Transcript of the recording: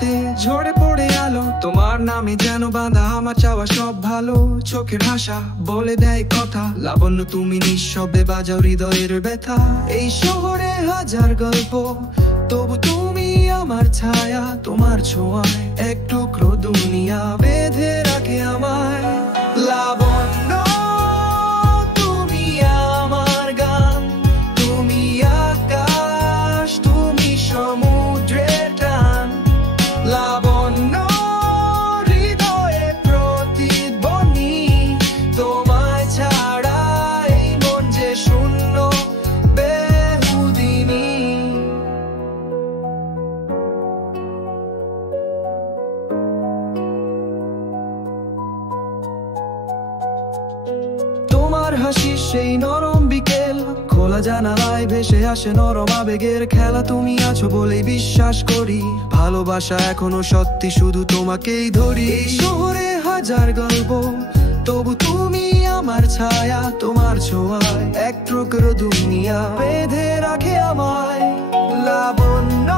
হাসতে ঝরে পড়ে আলো, তোমার নামে যেন বাঁধা আমার চাওয়া সব ভালো। চোখের ভাষা বলে দেয় কথা, লাবণ্য তুমি নিঃশব্দে বাজাও হৃদয়ের ব্যথা। এই শহরে হাজার গল্প, তবু তুমি আমার ছায়া, তোমার ছোঁয়ায় এক টুকরো দুনিয়া বেঁধে রাখে আমায়। লাবণ্য তুমি আমার গান, তুমি আকাশ, তুমি সমুদ্রের টান। লাবণ্য হৃদয়ে প্রতিধ্বনি, তোমায় ছাড়া এই মন যে শূন্য বেহুদিনী। তোমার হাসি সেই নরম বিকেল, খোলা জানালায় ভেসে আসে নরম আবেগের খেলা। তুমি আছো বলেই বিশ্বাস করি, ভালোবাসা এখনো সত্যি, শুধু তোমাকেই ধরি। এই শহরে হাজার গল্প, তবু তুমি আমার ছায়া, তোমার ছোঁয়ায় এক টুকরো দুনিয়া বেঁধে রাখে আমায়। লাবণ্য